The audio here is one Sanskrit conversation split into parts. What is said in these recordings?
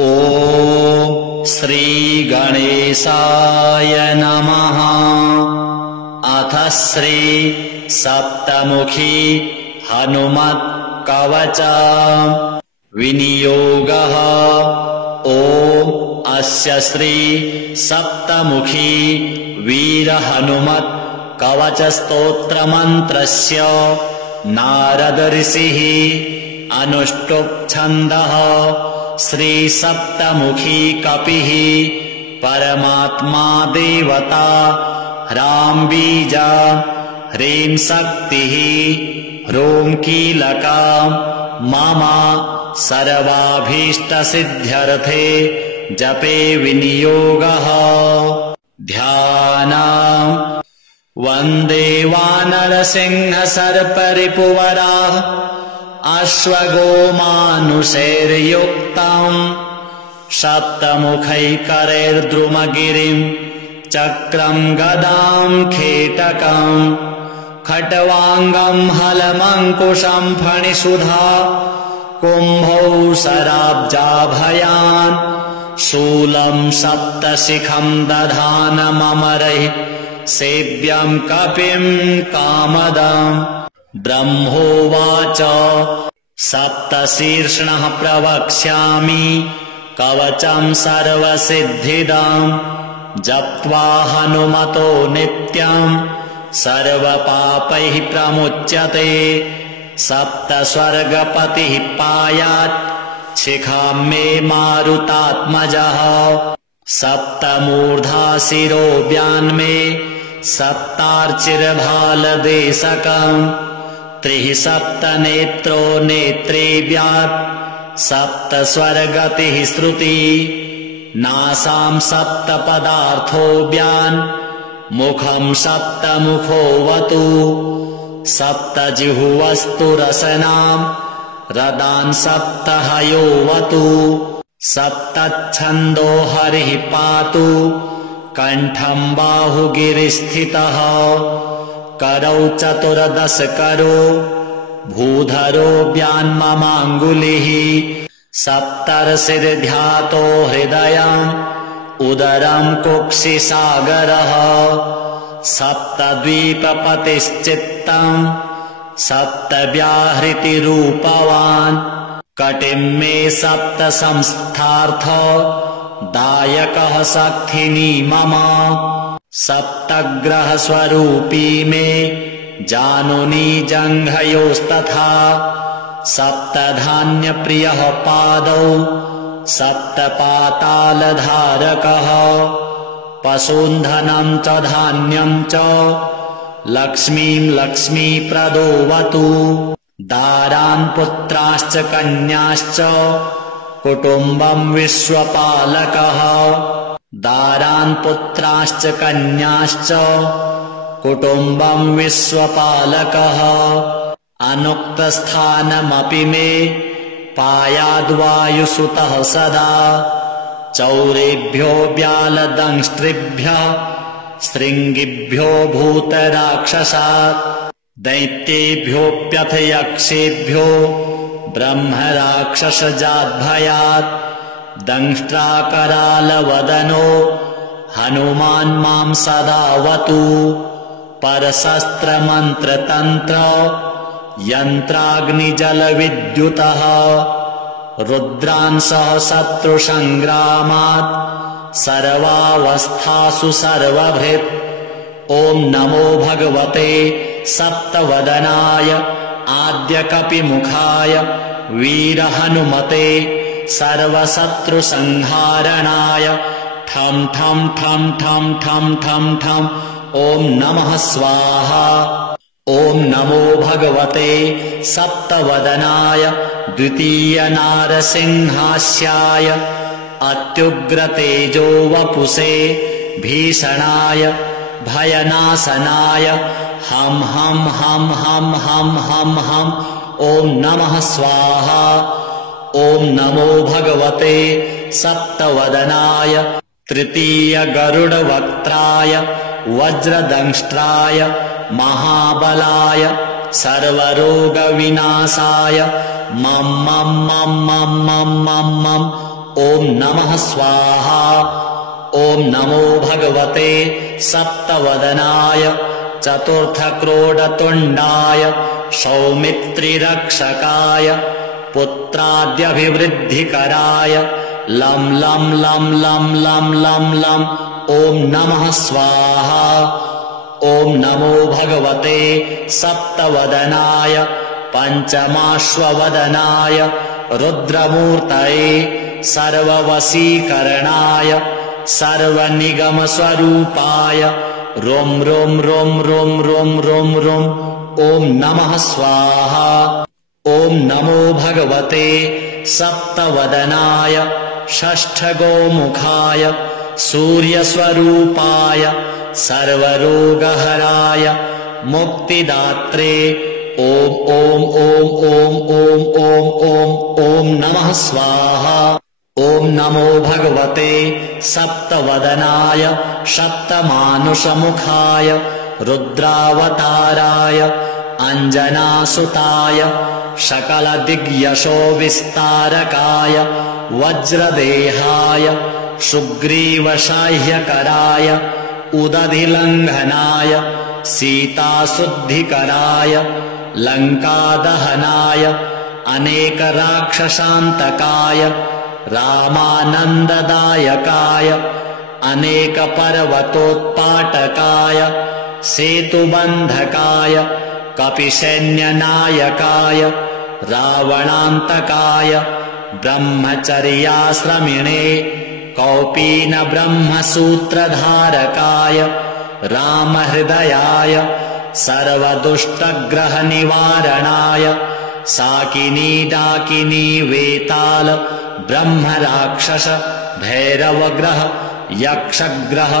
ॐ श्री गणेशाय नमः। अथ श्री सप्तमुखी हनुमत् कवच विनियोगः। ॐ अस्य श्री सप्तमुखी वीर हनुमत् कवच स्तोत्र मंत्रस्य नारद ऋषिः अनुष्टुप् छन्दः। श्री सप्तमुखी कपिः परमात्मा देवता ह्रां बीजा ह्रीं शक्तिः ह्रूं कीलका मम सर्वाभीष्ट सिद्ध्यर्थे जपे विनियोगः। ध्यानम् वन्दे वानरसिंह सर्परिपुवराः अश्वगोमानुषैर्युक्तम् सप्तमुखैकरैर्द्रुमगिरिं चक्रं गदां खेटकं खट्वाङ्गं हलमङ्कुशं फणिसुधा कुम्भौ शराब्जाभयान् शूलं सप्तशिखं दधानममरैः सेव्यं कपिं कामदम्। ब्रह्मोवाच सप्तशीर्ष्णः प्रवक्ष्यामि कवचं सर्वसिद्धिदम् जप्त्वा हनुमतो नित्यं सर्वपापैः प्रमुच्यते। सप्तस्वर्गपतिः पायात् शिखां मे मारुतात्मजः सप्तमूर्धा शिरो व्यान्मे सप्तार्चिर्भालदेशकम् त्रिः सप्तनेत्रो नेत्रेभ्यात् सप्तस्वर्गतिः श्रुति नासां सप्तपदार्थोऽव्यान् मुखं सप्तमुखोऽवतु सप्तजिह्वस्तु रसनां रदान् सप्तहयोऽवतु सप्तच्छन्दो हरिः पातु कण्ठं बाहुगिरिस्थितः करौ चतुर्दश करो भूधरो व्यान्ममाङ्गुलिः सप्तर्षिर्ध्यातो हृदयम् उदरं कुक्षिसागरः सप्तद्वीपपतिश्चित्तम् सप्तव्याहृतिरूपवान् कटिं मे सप्त संस्थार्थ दायकः शक्तिनी मम सप्तग्रह स्वरूपी मे जानुनी जङ्घयोस्तथा सप्तधान्यप्रियः पादौ सप्तपातालधारकः पशून्धनं च धान्यं च लक्ष्मीं लक्ष्मीप्रदोऽवतु दारान् पुत्राश्च कन्याश्च कुटुम्बं विश्वपालकः दारान् पुत्राश्च कन्याश्च कुटुम्बं विश्वपालकः अनुक्तस्थानमपि मे पायाद्वायुसुतः सदा चौरेभ्यो व्यालदंष्ट्रिभ्यः शृङ्गिभ्यो भूतराक्षसात् दैत्येभ्योऽप्यथ यक्षेभ्यो ब्रह्मराक्षसजाद्भयात् दंष्ट्राकरालवदनो हनुमान् मां सदावतु परशस्त्रमन्त्रतन्त्र यन्त्राग्निजलविद्युतः रुद्रांसः शत्रुसङ्ग्रामात् सर्वावस्थासु सर्वभृत् ॐ नमो भगवते सप्तवदनाय आद्यकपिमुखाय वीरहनुमते सर्वशत्रुसंहारणाय ठं ठं ठं ठं ठं ठं ठं ॐ नमः स्वाहा। ॐ नमो भगवते सप्तवदनाय द्वितीय नारसिंहास्याय अत्युग्रतेजो वपुषे भीषणाय भयनाशनाय हम हम हम हम हम हम हम ॐ नमः स्वाहा। ॐ नमो भगवते सप्तवदनाय तृतीय गरुडवक्त्राय वज्रदंष्ट्राय महाबलाय सर्वरोगविनाशाय मम मम मम मम मम मम ॐ नमः स्वाहा। ॐ नमो भगवते सप्तवदनाय चतुर्थक्रोडतुण्डाय सौमित्रिरक्षकाय पुत्राद्यभिवृद्धिकराय लं लं लं लं लं लं लं ॐ नमः स्वाहा। ॐ नमो भगवते सप्तवदनाय पञ्चमाश्ववदनाय रुद्रमूर्तये सर्ववशीकरणाय सर्वनिगमस्वरूपाय रों रों रों रों रों रों रों ॐ नमः स्वाहा। ॐ नमो भगवते सप्तवदनाय षष्ठगोमुखाय सूर्यस्वरूपाय सर्वरोगहराय मुक्तिदात्रे ॐ ॐ ॐ ॐ ॐ ॐ ॐ ॐ नमः स्वाहा। ॐ नमो भगवते सप्तवदनाय सप्तमानुषमुखाय रुद्रावताराय अञ्जनासुताय सकलदिग्यशो विस्तारकाय वज्रदेहाय सुग्रीवसाह्यकराय उदधिलङ्घनाय सीताशुद्धिकराय लङ्कादहनाय अनेकराक्षसान्तकाय रामानन्ददायकाय अनेकपर्वतोत्पाटकाय सेतुबन्धकाय कपिसैन्यनायकाय रावणान्तकाय ब्रह्मचर्याश्रमिणे कौपीनब्रह्मसूत्रधारकाय रामहृदयाय सर्वदुष्टग्रहनिवारणाय साकिनी डाकिनी वेताल ब्रह्मराक्षस भैरवग्रह यक्षग्रह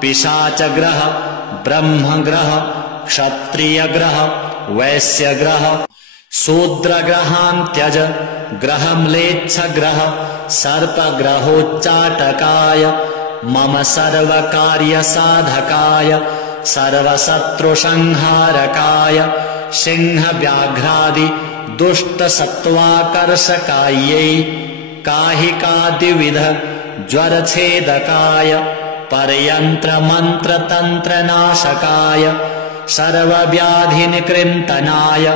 पिशाचग्रह ब्रह्मग्रह क्षत्रियग्रह वैश्यग्रह शूद्रग्रहान्त्यज ग्रहम्लेच्छग्रह सर्पग्रहोच्चाटकाय मम सर्वकार्यसाधकाय सर्वशत्रुसंहारकाय सिंहव्याघ्रादि दुष्टसत्त्वाकर्षकायै काहिकादिविध ज्वरछेदकाय परयन्त्रमन्त्रतन्त्रनाशकाय सर्वव्याधिनिकृन्तनाय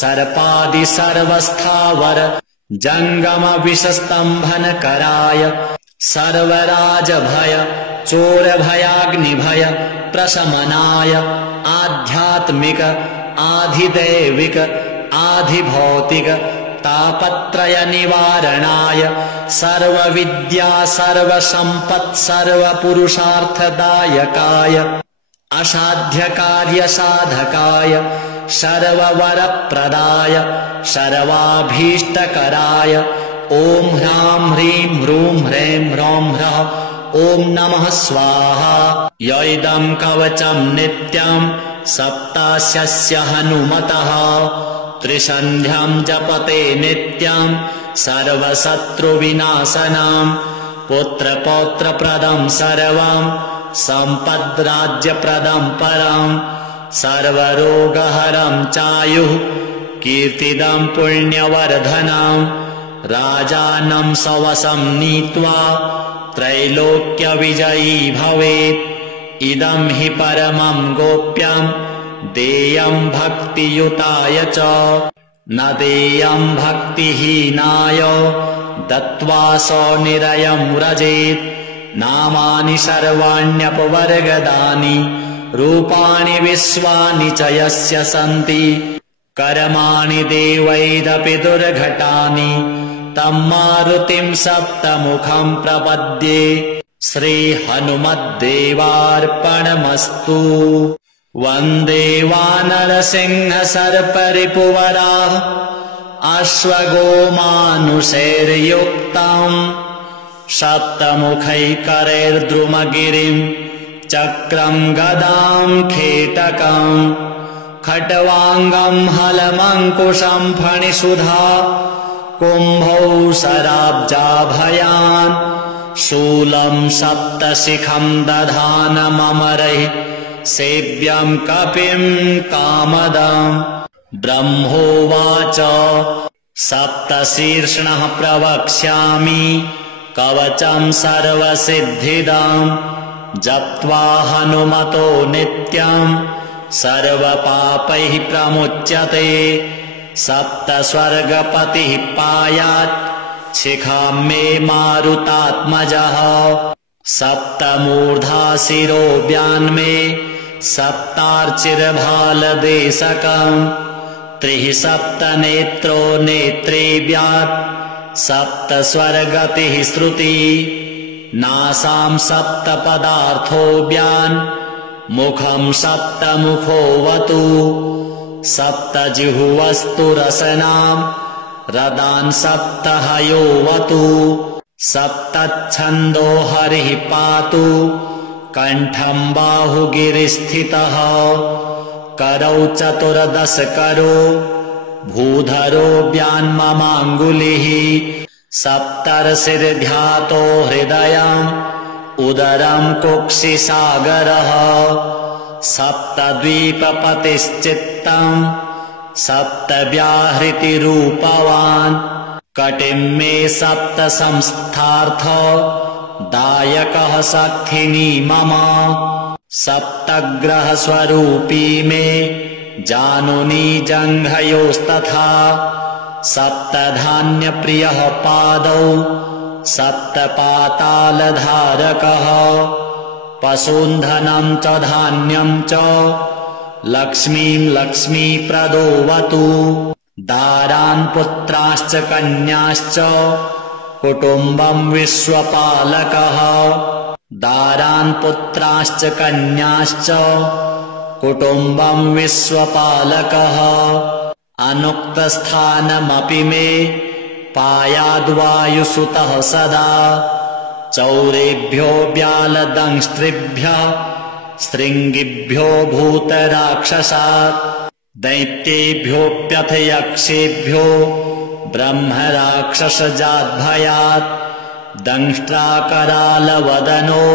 सर्पादि सर्वस्थावर जङ्गमविषस्तम्भनकराय सर्वराजभय चोरभयाग्निभय प्रशमनाय आध्यात्मिक आधिदैविक आधिभौतिक तापत्रय निवारणाय सर्वविद्या सर्वसम्पत् सर्वपुरुषार्थदायकाय असाध्यकार्यसाधकाय सर्ववरप्रदाय सर्वाभीष्टकराय ॐ ह्रां ह्रीं ह्रूं ह्रैं ह्रौं ह्रः ॐ नमः स्वाहा। यैदं कवचं नित्यं सप्तास्यस्य हनुमतः त्रिसन्ध्यां जपते नित्यं सर्वशत्रुविनाशनं पुत्रपौत्रप्रदं सर्वं सम्पद्राज्यप्रदं परं सर्वरोगहरं चायुः कीर्तिदं पुण्यवर्धनं राजानं सवसं नीत्वा त्रैलोक्यविजयी भवेत्। इदं हि परमं गोप्यं देयं भक्तियुताय च न देयं भक्तिहीनाय दत्त्वा सौनिरयं व्रजेत्। नामानि सर्वाण्यपवर्गदानि रूपाणि विश्वानि च यस्य सन्ति कर्माणि देवैरपि दुर्घटानि तं मारुतिं सप्तमुखं प्रपद्ये। श्रीहनुमद्देवार्पणमस्तु। वन्दे वानरसिंहसर्परिपुवराः अश्वगोमानुषैर्युक्तम् सप्तमुखैकरैर्द्रुमगिरिं चक्रं गदां खेटकं खट्वाङ्गं हलमङ्कुशं फणिसुधा कुम्भौ शराब्जाभयान् शूलं सप्तशिखं दधानममरैः सेव्यं कपिं कामदम्। ब्रह्मोवाच सप्तशीर्ष्णः प्रवक्ष्यामि कवचं सर्वसिद्धिदं जप्त्वा हनुमतो नित्यं सर्वपापैः प्रमुच्यते। सप्तस्वर्गपतिः पायात् शिखां मे मारुतात्मजः। सप्तमूर्धा शिरो व्यान्मे सप्तार्चिर्भालदेशकम्। त्रिः सप्तनेत्रो नेत्रेभ्यात् सप्तस्वर्गतिः श्रुति। नासां सप्तपदार्थोऽव्यान् मुखं सप्तमुखोऽवतु। सप्तजिह्वस्तु रसनां रदान् सप्तहयोऽवतु। सप्तच्छन्दो हरिः पातु कण्ठं बाहुगिरिस्थितः। करौ चतुर्दशकरो भूधरो व्यान्ममाङ्गुलिः। सप्तर्षिर्ध्यातो हृदयम् उदरं कुक्षिसागरः। सप्तद्वीपपतिश्चित्तम् सप्तव्याहृतिरूपवान्। कटिं मे सप्त संस्थार्थ दायकः सखिनी मम। सप्तग्रहस्वरूपी मे जानुनी जङ्घयोस्तथा। सप्तधान्यप्रियः पादौ सप्तपातालधारकः। पशून्धनं च धान्यं च लक्ष्मीं लक्ष्मीप्रदोऽवतु। दारान् पुत्राश्च कन्याश्च कुटुम्बं विश्वपालकः। दारान् पुत्राश्च कन्याश्च कुटुम्बं विश्वपालकः। अनुक्तस्थानमपि मे पायाद्वायुसुतः सदा। चौरेभ्यो व्यालदंष्ट्रिभ्यः शृङ्गिभ्यो भूतराक्षसात्। दैत्येभ्योऽप्यथ यक्षेभ्यो ब्रह्मराक्षसजाद्भयात्। दंष्ट्राकरालवदनो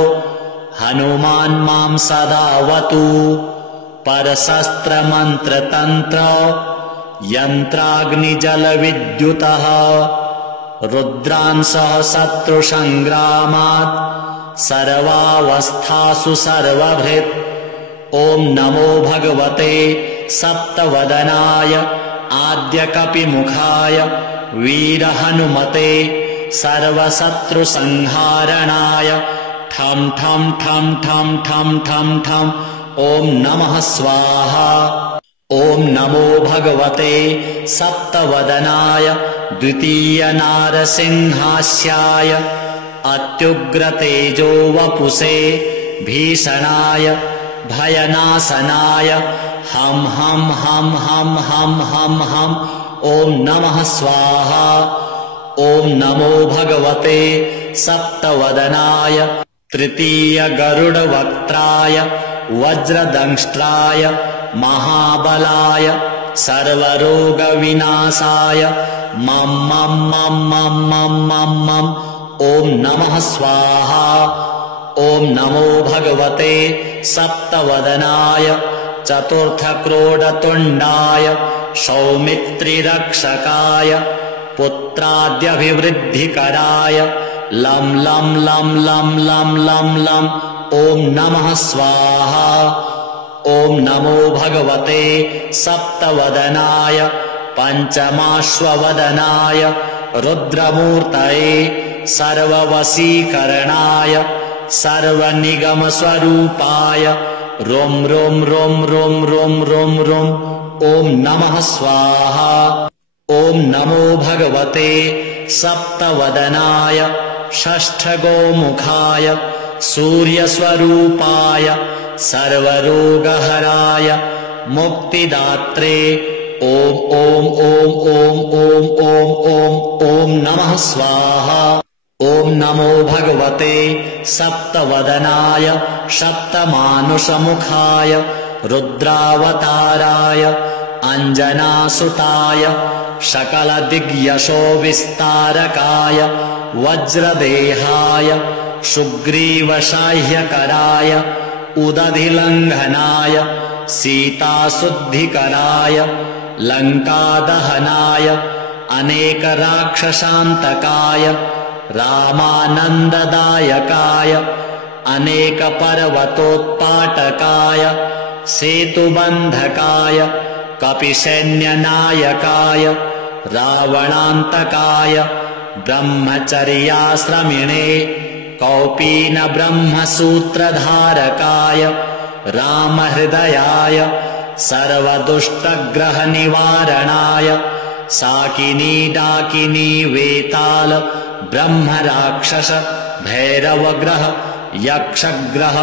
हनुमान् मां सदावतु। परशस्त्रमन्त्रतन्त्र यन्त्राग्निजलविद्युतः। रुद्रांशः शत्रुसङ्ग्रामात् सर्वावस्थासु सर्वभृत्। ॐ नमो भगवते सप्तवदनाय आद्यकपिमुखाय वीरहनुमते सर्वशत्रुसंहारणाय। ठं ठं ठं ठं ठं ठं ठं ॐ नमः स्वाहा। ॐ नमो भगवते सप्तवदनाय द्वितीयनारसिंहास्याय अत्युग्रतेजो वपुषे भीषणाय भयनाशनाय। हं हं हं हं हं हं हं ॐ नमः स्वाहा। ॐ नमो भगवते सप्तवदनाय तृतीयगरुडवक्त्राय वज्रदंष्ट्राय महाबलाय सर्वरोगविनाशाय। मं मं मं मं मं मं मं ॐ नमः स्वाहा। ॐ नमो भगवते सप्तवदनाय चतुर्थक्रोडतुण्डाय सौमित्रिरक्षकाय पुत्राद्यभिवृद्धिकराय। लं लं लं लं लं लं लं ॐ नमः स्वाहा। ॐ नमो भगवते सप्तवदनाय पञ्चमाश्ववदनाय रुद्रमूर्तये सर्ववशीकरणाय सर्वनिगमस्वरूपाय। रों रों रों रों रों रों रों ॐ नमः स्वाहा। ॐ नमो भगवते सप्तवदनाय षष्ठगोमुखाय सूर्यस्वरूपाय सर्वरोगहराय मुक्तिदात्रे। ॐ ॐ ॐ ॐ ॐ ॐ ॐ ॐ नमः स्वाहा। ॐ नमो भगवते सप्तवदनाय सप्तमानुषमुखाय रुद्रावताराय अञ्जनासुताय सकलदिग्यशो विस्तारकाय वज्रदेहाय सुग्रीवसाह्यकराय उदधिलङ्घनाय सीताशुद्धिकराय लङ्कादहनाय अनेकराक्षसान्तकाय रामानन्ददायकाय अनेकपर्वतोत्पाटकाय सेतुबन्धकाय कपिसैन्यनायकाय रावणान्तकाय ब्रह्मचर्याश्रमिणे कौपीनब्रह्मसूत्रधारकाय रामहृदयाय सर्वदुष्टग्रहनिवारणाय साकिनी डाकिनी वेताल ब्रह्मराक्षस भैरवग्रह यक्षग्रह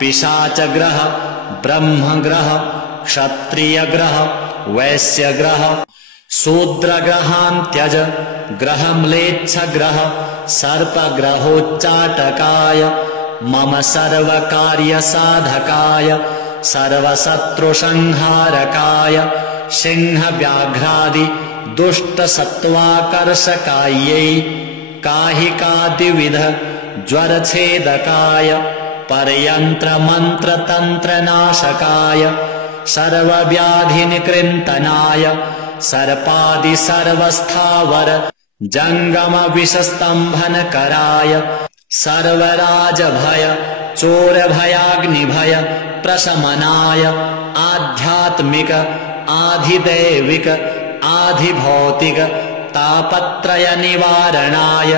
पिशाचग्रह ब्रह्मग्रह क्षत्रियग्रह वैश्यग्रह शूद्रग्रहान्त्यज ग्रहम्लेच्छग्रह सर्पग्रहोच्चाटकाय मम सर्वकार्यसाधकाय सर्वशत्रुसंहारकाय सिंहव्याघ्रादि दुष्टसत्त्वाकर्षकायै काहिकादिविध ज्वरछेदकाय परयन्त्रमन्त्रतन्त्रनाशकाय सर्वव्याधिनिकृन्तनाय सर्पादि सर्वस्थावर जङ्गमविषस्तम्भनकराय सर्वराजभय चोरभयाग्निभय प्रशमनाय आध्यात्मिक आधिदैविक आधिभौतिक तापत्रय निवारणाय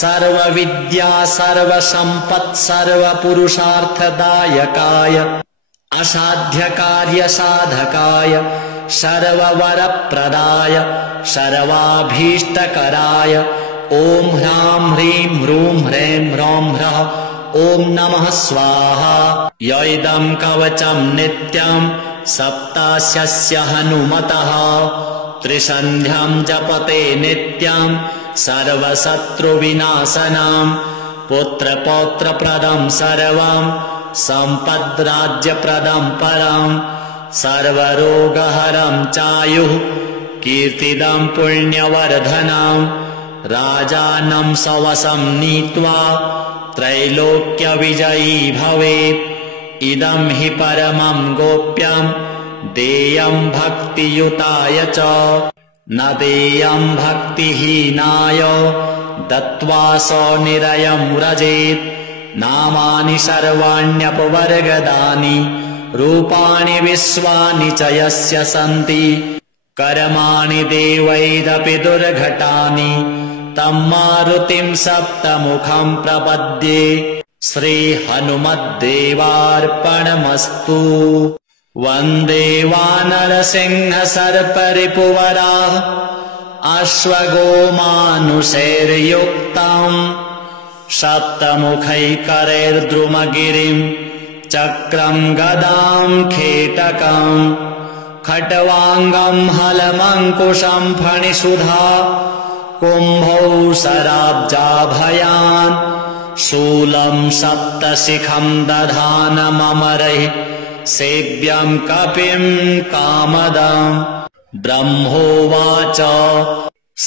सर्वविद्या सर्वसम्पत् सर्वपुरुषार्थदायकाय असाध्यकार्यसाधकाय सर्ववरप्रदाय सर्वाभीष्टकराय ॐ ह्रां ह्रीं ह्रूं ह्रैं ह्रौं ह्रः ॐ नमः स्वाहा। यैदं कवचं नित्यं सप्तास्यस्य हनुमतः त्रिसन्ध्यां जपते नित्यं सर्वशत्रुविनाशनं पुत्रपौत्रप्रदं सर्वं सम्पद्राज्यप्रदं परं सर्वरोगहरं चायुः कीर्तिदं पुण्यवर्धनं राजानं सवसं नीत्वा त्रैलोक्यविजयी भवेत्। इदं हि परमं गोप्यं देयं भक्तियुताय च न देयं भक्तिहीनाय दत्त्वा सनिरयं व्रजेत्। नामानि सर्वाण्यपवर्गदानि रूपाणि विश्वानि च यस्य सन्ति कर्माणि देवैरपि दुर्घटानि तं मारुतिं सप्तमुखं प्रपद्ये। श्रीहनुमद्देवार्पणमस्तु। वन्दे वानरसिंहसर्परिपुवराः अश्वगोमानुषैर्युक्तम् सप्तमुखैकरैर्द्रुमगिरिं चक्रं गदां खेटकं खट्वाङ्गं हलमङ्कुशं फणिसुधा कुम्भौ शराब्जाभयान् शूलं सप्तशिखं दधानममरैः सेव्यं कपिं कामदं। ब्रह्मोवाच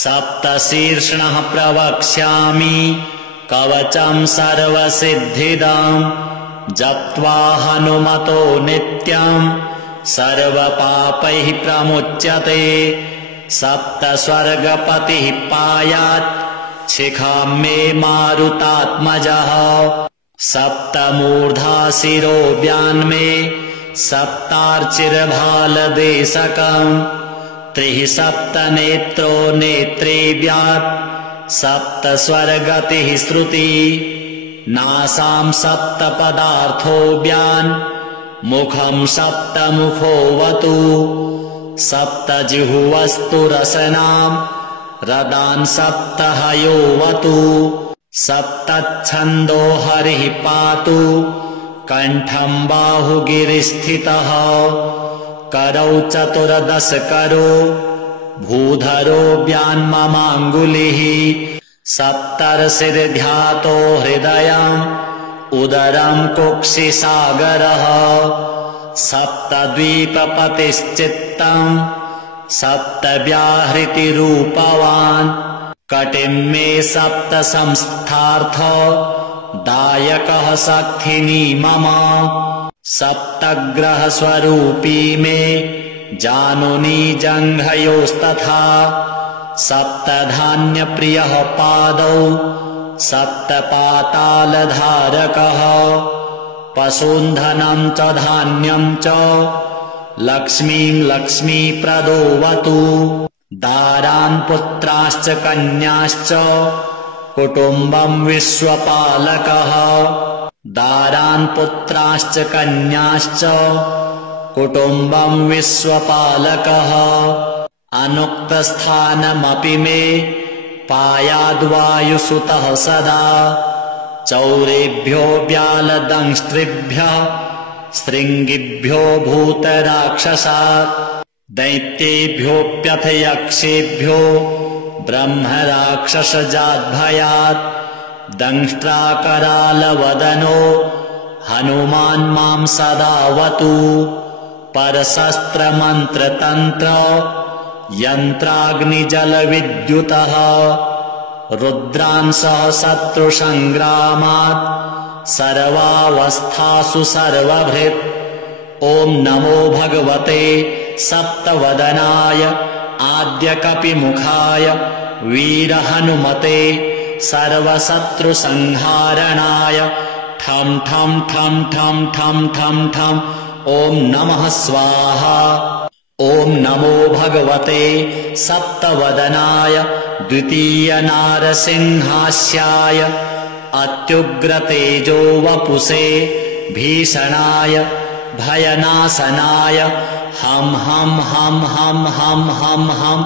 सप्तशीर्षणः प्रवक्ष्यामि कवचं सर्वसिद्धिदं जप्त्वा हनुमतो नित्यं सर्वपापैः प्रमुच्यते। सप्तस्वर्गपतिः पायात् शिखां मे मारुतात्मजः सप्तमूर्धा शिरो व्यान्मे सप्तार्चिर्भालदेशकं त्रिः सप्तनेत्रो नेत्रेव्यात् सप्तस्वर्गतिः श्रुति नासां सप्तपदार्थोऽव्यान् मुखं सप्तमुखोऽवतु सप्तजिह्वस्तु रसनां रदान् सप्तहयोऽवतु सप्तच्छन्दो हरिः पातु कण्ठं बाहुगिरिस्थितः करौ चतुर्दशकरो भूधरो व्यान्ममाङ्गुलिः सप्तर्षिर्ध्यातो हृदयम् उदरं कुक्षिसागरः सप्तद्वीपपतिश्चित्तं सप्तव्याहृतिरूपवान् कटिं मे सप्तसंस्थार्थ दायकः सखिनी मम सप्तग्रहस्वरूपी मे जानुनी जङ्घयोस्तथा सप्तधान्यप्रियः पादौ सप्तपातालधारकः पशून्धनं च धान्यं च लक्ष्मीं लक्ष्मीप्रदोऽवतु दारान् पुत्राश्च कन्याश्च कुटुम्बं विश्वपालकः दारान् पुत्राश्च कन्याश्च कुटुम्बं विश्वपालकः अनुक्तस्थानमपि मे पायाद्वायुसुतः सदा चौरेभ्यो व्यालदंष्ट्रिभ्यः शृङ्गिभ्यो भूतराक्षसात् दैत्येभ्योऽप्यथ यक्षेभ्यो ब्रह्मराक्षसजाद्भयात् दंष्ट्राकरालवदनो हनुमान् मां सदावतु परशस्त्रमन्त्रतन्त्र यन्त्राग्निजलविद्युतः रुद्रांसः शत्रुसङ्ग्रामात् सर्वावस्थासु सर्वभृत् ॐ नमो भगवते सप्तवदनाय आद्यकपिमुखाय वीरहनुमते सर्वशत्रुसंहारणाय ठं ठं ठं ठं ठं ठं ठं ॐ नमः स्वाहा ॐ नमो भगवते सप्तवदनाय द्वितीयनारसिंहास्याय अत्युग्रतेजो वपुषे भीषणाय भयनाशनाय हं हं हं हं हं हं हं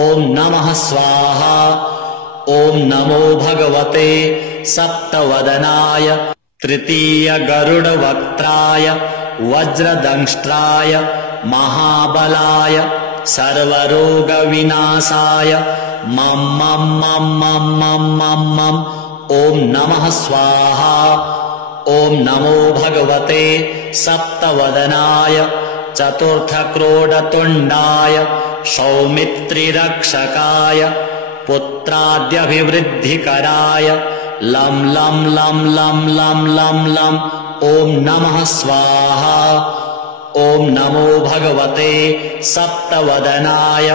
ॐ नमः स्वाहा ॐ नमो भगवते सप्तवदनाय तृतीयगरुडवक्त्राय वज्रदंष्ट्राय महाबलाय सर्वरोगविनाशाय मं मं मं मं मं मं मं ॐ नमः स्वाहा ॐ नमो भगवते सप्तवदनाय चतुर्थक्रोडतुण्डाय सौमित्रिरक्षकाय पुत्राद्यभिवृद्धिकराय लं लं लं लं लं लं लं ॐ नमः स्वाहा ॐ नमो भगवते सप्तवदनाय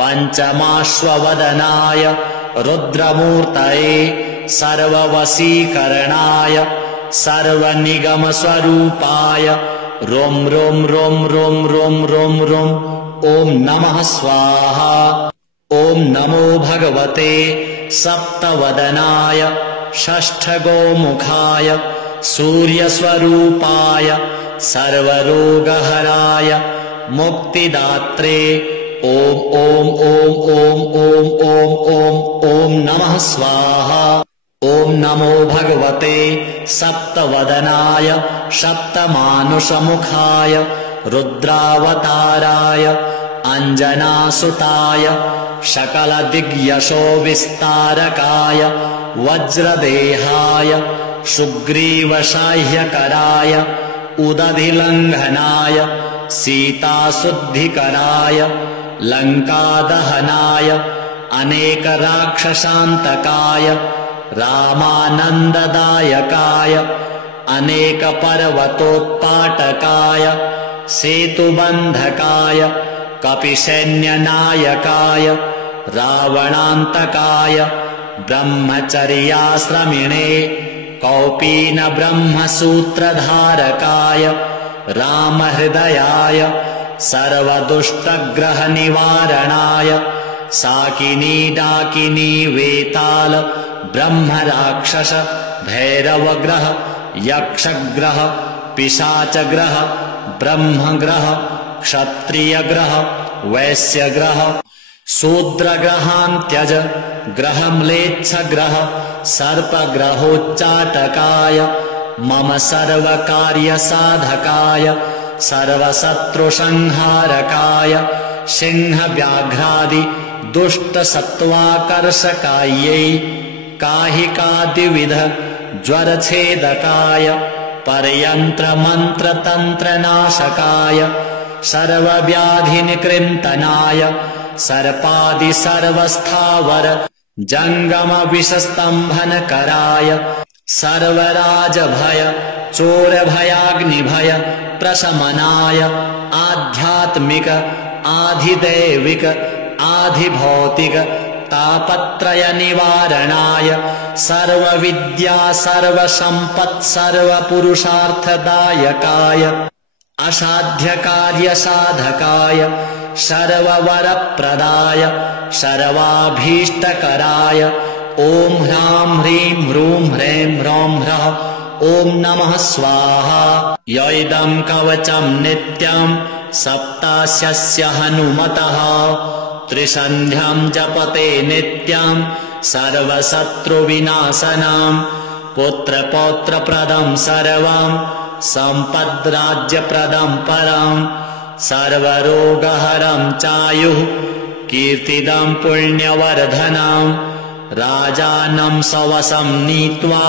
पञ्चमाश्ववदनाय रुद्रमूर्तये सर्ववशीकरणाय सर्वनिगमस्वरूपाय रों रों रों रों रों रों रों ॐ नमः स्वाहा ॐ नमो भगवते सप्तवदनाय षष्ठगोमुखाय सूर्यस्वरूपाय सर्वरोगहराय मुक्तिदात्रे ॐ ॐ ॐ ॐ ॐ ॐ ॐ ॐ नमः स्वाहा ॐ नमो भगवते सप्तवदनाय सप्तमानुषमुखाय रुद्रावताराय अञ्जनासुताय सकलदिग्यशो विस्तारकाय वज्रदेहाय सुग्रीवसाह्यकराय उदधिलङ्घनाय सीताशुद्धिकराय लङ्कादहनाय अनेकराक्षसान्तकाय रामानन्ददायकाय अनेकपर्वतोत्पाटकाय सेतुबन्धकाय कपिसैन्यनायकाय रावणान्तकाय ब्रह्मचर्याश्रमिणे कौपीनब्रह्मसूत्रधारकाय रामहृदयाय सर्वदुष्टग्रहनिवारणाय साकिनी डाकिनी वेताल ब्रह्मराक्षस भैरवग्रह यक्षग्रह पिशाचग्रह ब्रह्मग्रह क्षत्रियग्रह वैश्यग्रह शूद्रग्रहान् त्यज ग्रहम्लेच्छग्रह सर्पग्रहोच्चाटकाय मम सर्वकार्यसाधकाय सर्वशत्रुसंहारकाय सिंहव्याघ्रादि दुष्टसत्त्वाकर्षकायै काहिकादिविध ज्वरछेदकाय परयन्त्रमन्त्रतन्त्रनाशकाय सर्वव्याधिनिकृन्तनाय सर्पादि सर्वस्थावर जङ्गमविषस्तम्भनकराय सर्वराजभय चोरभयाग्निभय प्रशमनाय आध्यात्मिक आधिदैविक आधिभौतिक तापत्रय निवारणाय सर्वविद्या सर्वसम्पत् सर्वपुरुषार्थदायकाय असाध्यकार्यसाधकाय सर्ववरप्रदाय सर्वाभीष्टकराय ॐ ह्रां ह्रीं ह्रूं ह्रैं ह्रौं ह्रः ॐ नमः स्वाहा। यैदं कवचं नित्यं सप्तास्यस्य हनुमतः त्रिसन्ध्यां जपते नित्यं सर्वशत्रुविनाशनं पुत्रपौत्रप्रदं सर्वं सम्पद्राज्यप्रदं परं सर्वरोगहरं चायुः कीर्तिदं पुण्यवर्धनं राजानं सवसं नीत्वा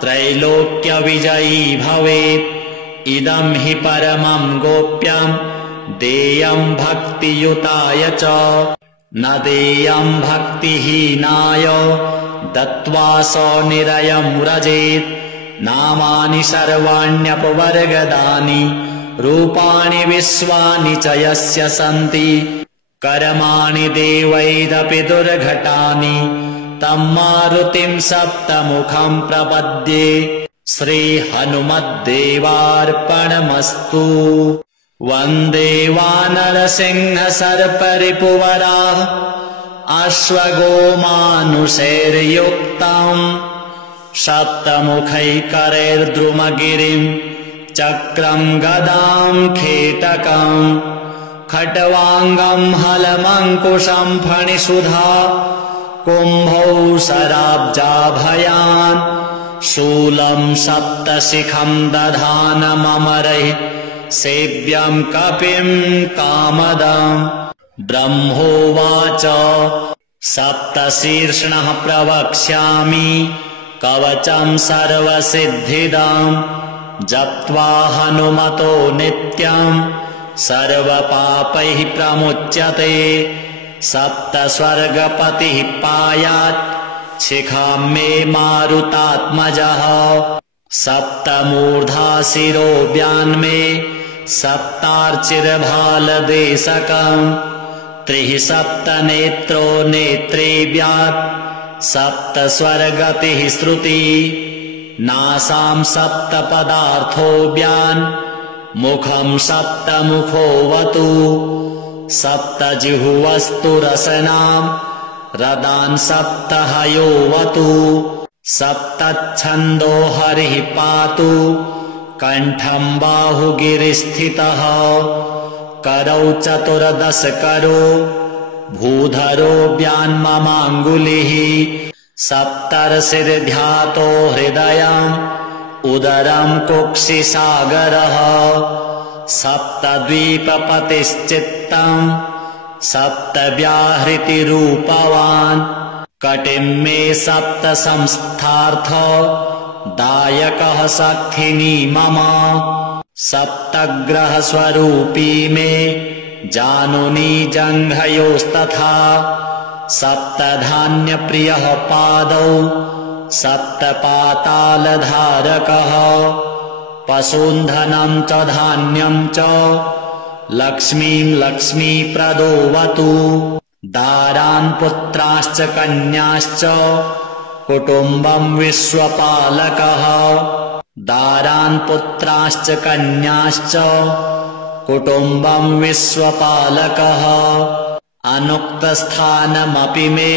त्रैलोक्यविजयी भवेत्। इदं हि परमं गोप्यं देयं भक्तियुताय च न देयं भक्तिहीनाय दत्त्वा सनिरयं व्रजेत्। नामानि सर्वाण्यपवर्गदानि रूपाणि विश्वानि च यस्य सन्ति कर्माणि देवैरपि दुर्घटानि तं मारुतिं सप्तमुखं प्रपद्ये। श्रीहनुमद्देवार्पणमस्तु। वन्दे वानरसिंहसर्परिपुवराः अश्वगोमानुषैर्युक्तं सप्तमुखैकरैर्द्रुमगिरिं चक्रं गदां खेटकं खट्वाङ्गं हलमङ्कुशं फणिसुधा कुम्भौ शराब्जाभयान् शूलं सप्तशिखं दधानममरैः सेव्यं कपिं कामदं। ब्रह्मोवाच सप्तशीर्षणः प्रवक्ष्यामि कवचं सर्वसिद्धिदं जप्त्वा हनुमतो नित्यं सर्वपापैः प्रमुच्यते। सप्तस्वर्गपतिः पायात् शिखां मे मारुतात्मजः सप्तमूर्धा शिरो व्यान्मे सप्तार्चिर्भालदेशकं त्रिः सप्तनेत्रो नेत्रेभ्यात् सप्तस्वर्गतिः श्रुति नासां सप्तपदार्थोऽव्यान् मुखं सप्तमुखोऽवतु सप्तजिह्वस्तु रसनां रदान् सप्तहयोऽवतु सप्तच्छन्दो हरिः पातु कण्ठं बाहुगिरिस्थितः करौ चतुर्दशकरो भूधरो व्यान्ममाङ्गुलिः सप्तर्षिर्ध्यातो हृदयम् उदरं कुक्षिसागरः सप्तद्वीपपतिश्चित्तं सप्तव्याहृतिरूपवान् कटिं मे सप्तसंस्थार्थ दायकः सखिनी मम सप्तग्रहस्वरूपी मे जानुनी जङ्घयोस्तथा सप्तधान्यप्रियः पादौ सप्तपातालधारकः पशून्धनं च धान्यं च लक्ष्मीं लक्ष्मीप्रदोऽवतु दारान् पुत्राश्च कन्याश्च कुटुम्बं विश्वपालकः दारान् पुत्राश्च कन्याश्च कुटुम्बं विश्वपालकः अनुक्तस्थानमपि मे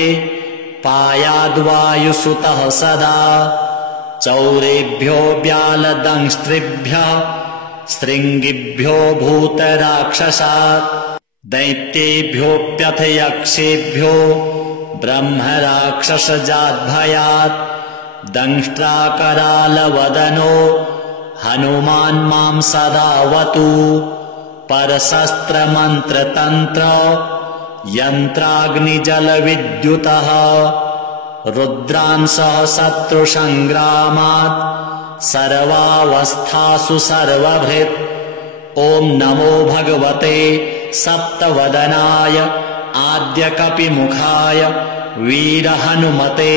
पायाद्वायुसुतः सदा चौरेभ्यो व्यालदंष्ट्रिभ्यः शृङ्गिभ्यो भूतराक्षसात् दैत्येभ्योऽप्यथ यक्षेभ्यो ब्रह्मराक्षसजाद्भयात् दंष्ट्राकरालवदनो हनुमान् मां सदावतु परशस्त्रमन्त्रतन्त्र यन्त्राग्निजलविद्युतः रुद्रांशः शत्रुसङ्ग्रामात् सर्वावस्थासु सर्वभृत् ॐ नमो भगवते सप्तवदनाय आद्यकपिमुखाय वीरहनुमते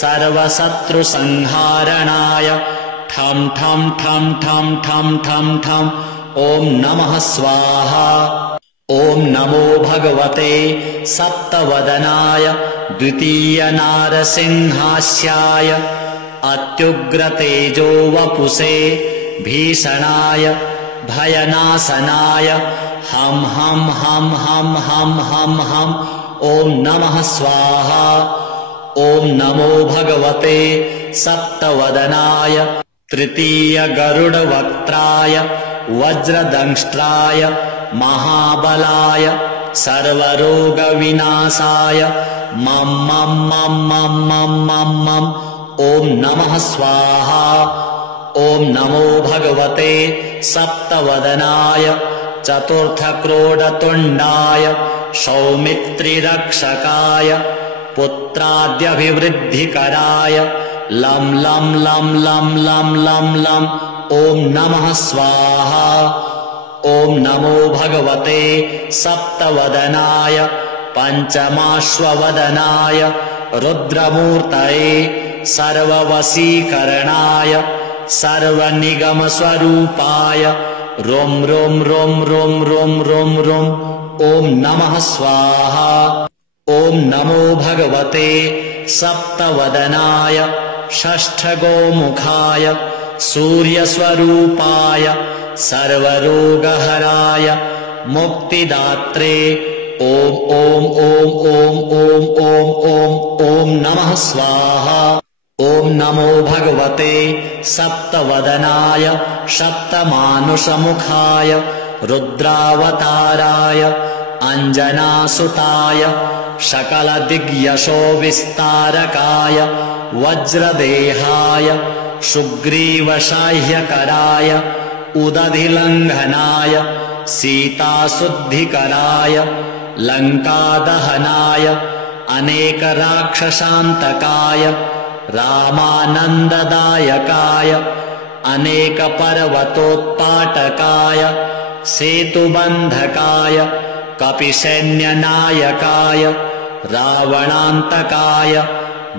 सर्वशत्रुसंहारणाय ठं ठं ठं ठं ठं ठं ठं ॐ नमः स्वाहा। ॐ नमो भगवते सप्तवदनाय द्वितीय नारसिंहास्याय अत्युग्रतेजो वपुषे भीषणाय भयनाशनाय हं हं हं हं हं हं हं ॐ नमः स्वाहा। ॐ नमो भगवते सप्तवदनाय तृतीय गरुडवक्त्राय वज्रदंष्ट्राय महाबलाय सर्वरोगविनाशाय मं मं मं मं मं मं मं ॐ नमः स्वाहा। ॐ नमो भगवते सप्तवदनाय चतुर्थक्रोडतुण्डाय सौमित्रिरक्षकाय पुत्राद्यभिवृद्धिकराय लं लं लं लं लं लं लं ॐ नमः स्वाहा। ॐ नमो भगवते सप्तवदनाय पञ्चमाश्ववदनाय रुद्रमूर्तये सर्ववशीकरणाय सर्वनिगमस्वरूपाय रों रों रों रों रों रों रों ॐ नमः स्वाहा। ॐ नमो भगवते सप्तवदनाय षष्ठगोमुखाय सूर्यस्वरूपाय सर्वरोगहराय मुक्तिदात्रे ॐ ॐ ॐ ॐ ॐ ॐ ॐ ॐ नमः स्वाहा। ॐ नमो भगवते सप्तवदनाय सप्तमानुषमुखाय रुद्रावताराय अञ्जनासुताय सकलदिग्यशो विस्तारकाय वज्रदेहाय सुग्रीवसाह्यकराय उदधिलङ्घनाय सीताशुद्धिकराय लङ्कादहनाय अनेकराक्षसान्तकाय रामानन्ददायकाय अनेकपर्वतोत्पाटकाय सेतुबन्धकाय कपिसैन्यनायकाय रावणान्तकाय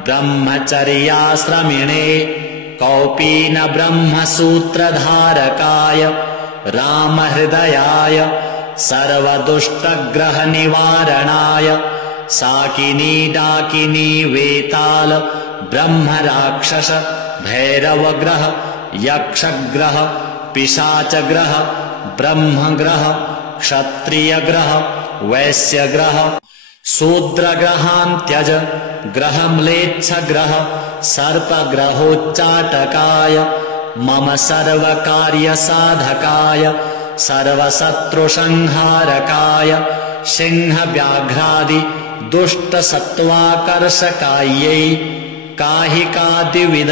ब्रह्मचर्याश्रमिणे कौपीनब्रह्मसूत्रधारकाय रामहृदयाय सर्वदुष्टग्रहनिवारणाय साकिनी डाकिनी वेताल ब्रह्मराक्षस भैरवग्रह यक्षग्रह पिशाचग्रह ब्रह्मग्रह क्षत्रियग्रह वैश्यग्रह शूद्रग्रहान् त्यज ग्रहम्लेच्छग्रह सर्पग्रहोच्चाटकाय मम सर्वकार्यसाधकाय सर्वशत्रुसंहारकाय सिंहव्याघ्रादि दुष्टसत्त्वाकर्षकायै काहिकादिविध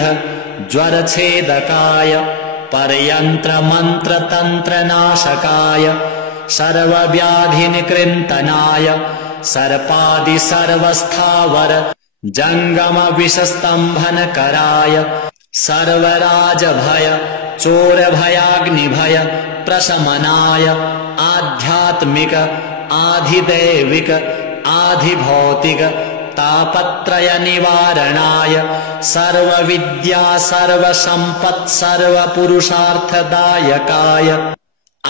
ज्वरछेदकाय परयन्त्रमन्त्रतन्त्रनाशकाय सर्वव्याधिनिकृन्तनाय सर्पादि सर्वस्थावर जङ्गमविषस्तम्भनकराय सर्वराजभय चोरभयाग्निभय प्रशमनाय आध्यात्मिक आधिदैविक आधिभौतिक तापत्रय निवारणाय सर्वविद्या सर्वसम्पत् सर्वपुरुषार्थदायकाय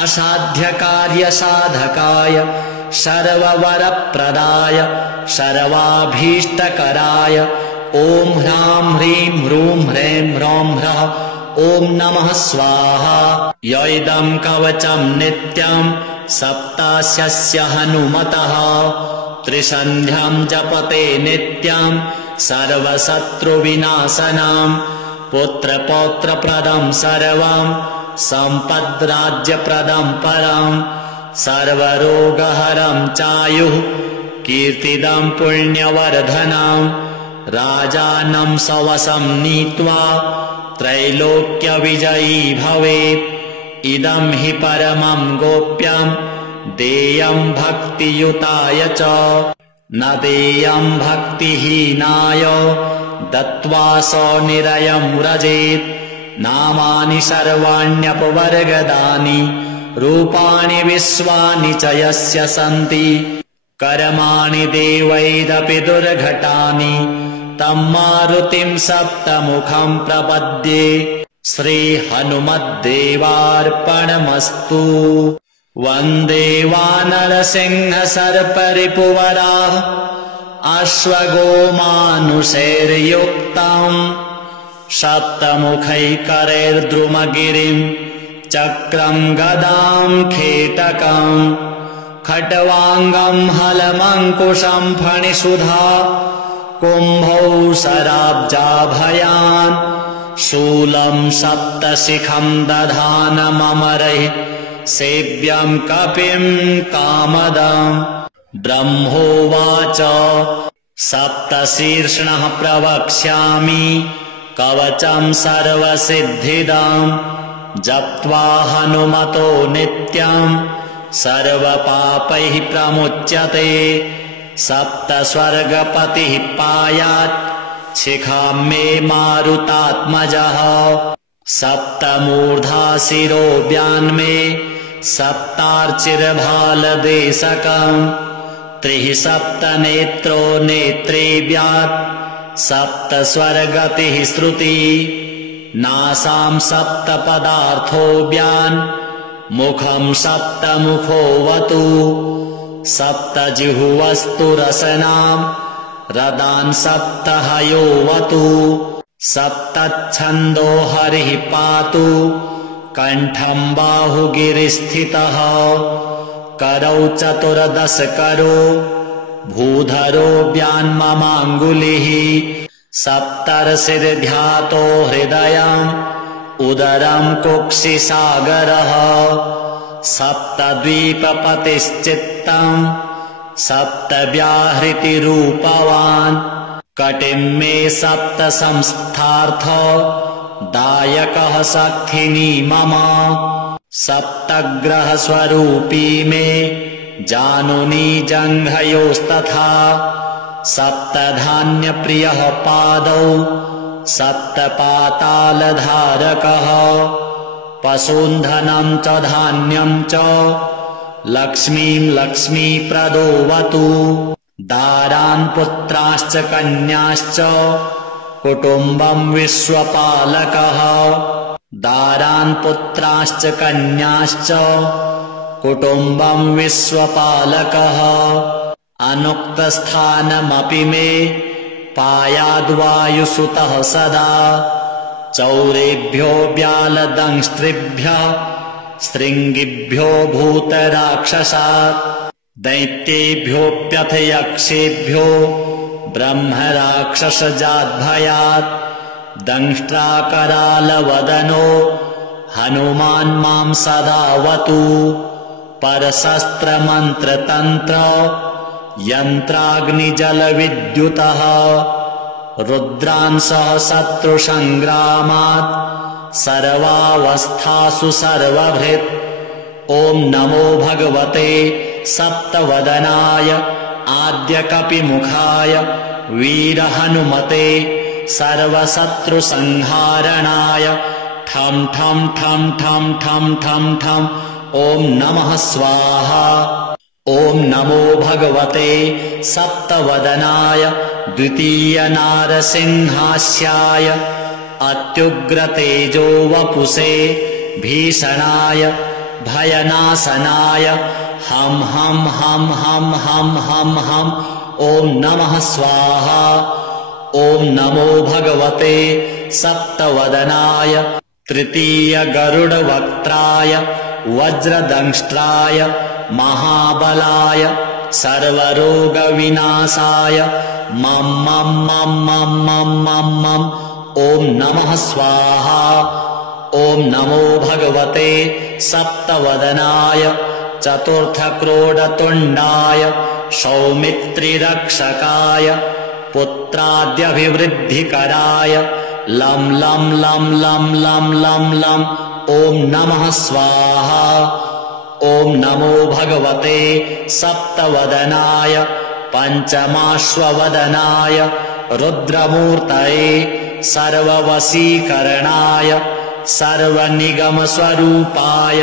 असाध्यकार्यसाधकाय सर्ववरप्रदाय सर्वाभीष्टकराय ॐ ह्रां ह्रीं ह्रूं ह्रैं ह्रौं ह्रः ॐ नमः स्वाहा। यैदं कवचं नित्यं सप्तास्यस्य हनुमतः त्रिसन्ध्यां जपते नित्यं सर्वशत्रुविनाशनां पुत्रपौत्रप्रदं सर्वं सम्पद्राज्यप्रदं परं सर्वरोगहरं चायुः कीर्तिदं पुण्यवर्धनं राजानं सवसं नीत्वा त्रैलोक्यविजयी भवेत्। इदं हि परमं गोप्यं देयं भक्तियुताय च न देयं भक्तिहीनाय दत्त्वा सनिरयं व्रजेत्। नामानि सर्वाण्यपवर्गदानि रूपाणि विश्वानि च यस्य सन्ति कर्माणि देवैरपि दुर्घटानि तं मारुतिं सप्तमुखं प्रपद्ये। श्रीहनुमद्देवार्पणमस्तु। वन्दे वानरसिंह सर्परिपुवराः अश्वगोमानुषैर्युक्तम् सप्तमुखैकरैर्द्रुमगिरिम् चक्रम् गदाम् खेटकम् खट्वाङ्गम् हलमङ्कुशम् फणिसुधा कुम्भौ शराब्जाभयान् शूलम् सप्तशिखम् दधानममरैः सेव्यम् कपिम् कामदम् ब्रह्मोवाच सप्तशीर्ष्णः प्रवक्ष्यामि कवचम् सर्वसिद्धिदम् जप्त्वा हनुमतो नित्यम् सर्वपापैः प्रमुच्यते सप्तस्वर्गपतिः पायात् शिखां मे मारुतात्मजः सप्तमूर्धा शिरो व्यान्मे सप्तार्चिर्भालदेशकम् त्रिः सप्तनेत्रो नेत्रेव्यात् सप्तस्वर्गतिः श्रुति नासां सप्तपदार्थो व्यान् मुखम् सप्तमुखोऽवतु सप्तजिह्वस्तु रसनाम् रदान् सप्तहयोऽवतु सप्तच्छन्दो हरिः पातु कण्ठम् बाहुगिरिस्थितः करौ चतुर्दशकरो भूधरो व्यान्ममाङ्गुलिः सप्तर्षिर्ध्यातो हृदयम् उदरम् कुक्षिसागरः सप्तद्वीपपतिश्चित्तम् सप्तव्याहृतिरूपवान् कटिम् मे सप्त संस्थार्थ दायकः सखिनी मम सप्तग्रहस्वरूपी मे जानुनी जङ्घयोस्तथा सप्तधान्यप्रियः पादौ सप्तपातालधारकः पशून्धनम् च धान्यम् च लक्ष्मीम् लक्ष्मीप्रदोऽवतु दारान् पुत्राश्च कन्याश्च कुटुम्बम् विश्वपालकः दारान् पुत्राश्च कन्याश्च कुटुम्बम् विश्वपालकः अनुक्तस्थानमपि मे पायाद्वायुसुतः सदा चौरेभ्यो व्यालदंष्ट्रिभ्यः शृङ्गिभ्यो भूतराक्षसात् दैत्येभ्योऽप्यथ यक्षेभ्यो ब्रह्मराक्षसजाद्भयात् दंष्ट्राकरालवदनो हनुमान् मां सदावतु परशस्त्रमन्त्रतन्त्र यन्त्राग्निजलविद्युतः रुद्रांसः शत्रुसङ्ग्रामात् सर्वावस्थासु सर्वभृत् ॐ नमो भगवते सप्तवदनाय आद्यकपिमुखाय वीरहनुमते सर्वशत्रुसंहारणाय ठं ठं ठं ठं ठं ठं ठं ॐ नमः स्वाहा ॐ नमो भगवते सप्तवदनाय द्वितीयनारसिंहास्याय अत्युग्रतेजो वपुषे भीषणाय भयनाशनाय हं हं हं हं हं हं हं ॐ नमः स्वाहा ॐ नमो भगवते सप्तवदनाय तृतीयगरुडवक्त्राय वज्रदंष्ट्राय महाबलाय सर्वरोगविनाशाय मं मं मं मं मं मं मं ॐ नमः स्वाहा ॐ नमो भगवते सप्तवदनाय चतुर्थक्रोडतुण्डाय सौमित्रिरक्षकाय पुत्राद्यभिवृद्धिकराय लं लं लं लं लं लं लं ॐ नमः स्वाहा ॐ नमो भगवते सप्तवदनाय पञ्चमाश्ववदनाय रुद्रमूर्तये सर्ववशीकरणाय सर्वनिगमस्वरूपाय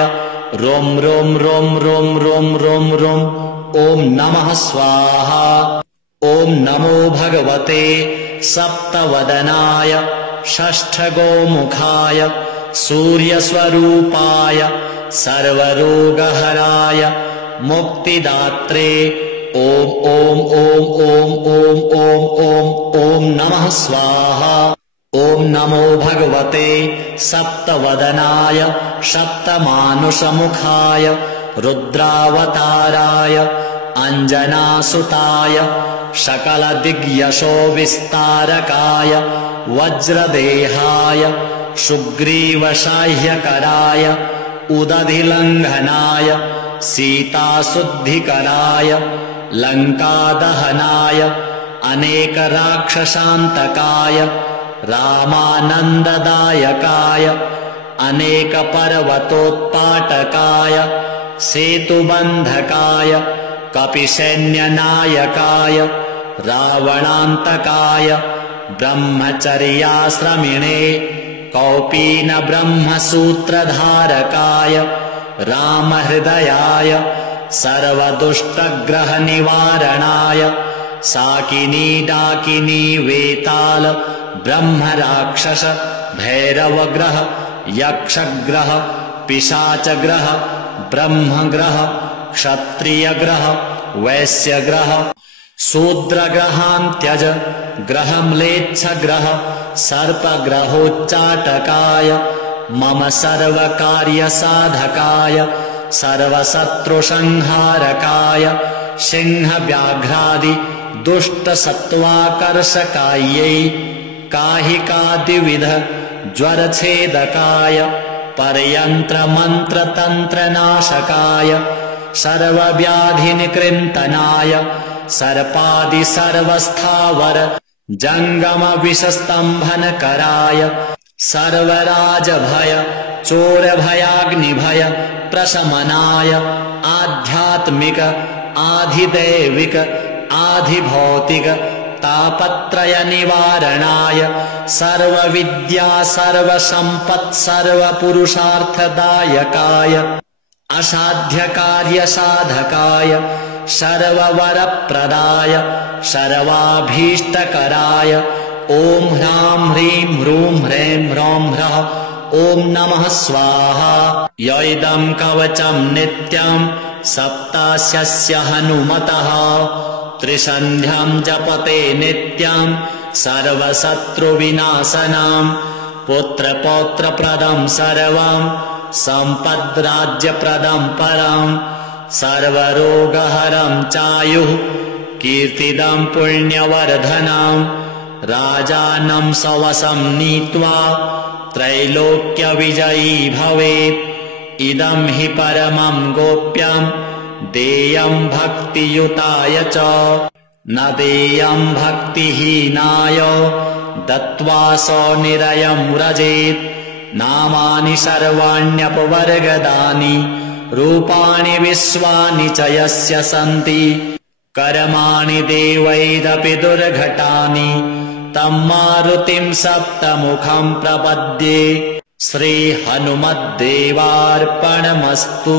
रों रों रों रों रों रों रों ॐ नमः स्वाहा ॐ नमो भगवते सप्तवदनाय षष्ठगोमुखाय सूर्यस्वरूपाय सर्वरोगहराय मुक्तिदात्रे ॐ ॐ ॐ ॐ ॐ ॐ ॐ ॐ नमः स्वाहा। ॐ नमो भगवते सप्तवदनाय सप्तमानुषमुखाय रुद्रावताराय अञ्जनासुताय सकलदिग्यशो विस्तारकाय वज्रदेहाय सुग्रीवसाह्यकराय उदधिलङ्घनाय सीताशुद्धिकराय लङ्कादहनाय अनेकराक्षसान्तकाय रामानन्ददायकाय अनेकपर्वतोत्पाटकाय सेतुबन्धकाय कपिसैन्यनायकाय रावणान्तकाय ब्रह्मचर्याश्रमिणे कौपीनब्रह्मसूत्रधारकाय रामहृदयाय सर्वदुष्टग्रहनिवारणाय साकिनी डाकिनी वेताल ब्रह्मराक्षस भैरवग्रह यक्षग्रह पिशाचग्रह ब्रह्मग्रह क्षत्रियग्रह वैश्यग्रह शूद्रग्रहान्त्यज ग्रहम्लेच्छग्रह सर्पग्रहोच्चाटकाय मम सर्वकार्यसाधकाय सर्वशत्रुसंहारकाय सिंहव्याघ्रादि दुष्टसत्त्वाकर्षकायै काहिकादिविध ज्वरछेदकाय परयन्त्रमन्त्रतन्त्रनाशकाय सर्वव्याधिनिकृन्तनाय सर्पादि सर्वस्थावर जङ्गमविषस्तम्भनकराय सर्वराजभय चोरभयाग्निभय प्रशमनाय आध्यात्मिक आधिदैविक आधिभौतिक तापत्रय निवारणाय सर्वविद्या सर्वसम्पत् सर्वपुरुषार्थदायकाय असाध्यकार्यसाधकाय सर्ववरप्रदाय सर्वाभीष्टकराय ॐ ह्रां ह्रीं ह्रूं ह्रैं ह्रौं ह्रः ॐ नमः स्वाहा। यैदं कवचं नित्यं सप्तास्यस्य हनुमतः त्रिसन्ध्यां जपते नित्यं सर्वशत्रुविनाशनं पुत्रपौत्रप्रदं सर्वं सम्पद्राज्यप्रदं परं सर्वरोगहरं चायुः कीर्तिदं पुण्यवर्धनं राजानं सवसं नीत्वा त्रैलोक्यविजयी भवेत्। इदं हि परमं गोप्यं देयं भक्तियुताय च न देयं भक्तिहीनाय दत्त्वा सनिरयं व्रजेत्। नामानि सर्वाण्यपवर्गदानि रूपाणि विश्वानि च यस्य सन्ति कर्माणि देवैरपि दुर्घटानि तं मारुतिं सप्तमुखं प्रपद्ये। श्रीहनुमद्देवार्पणमस्तु।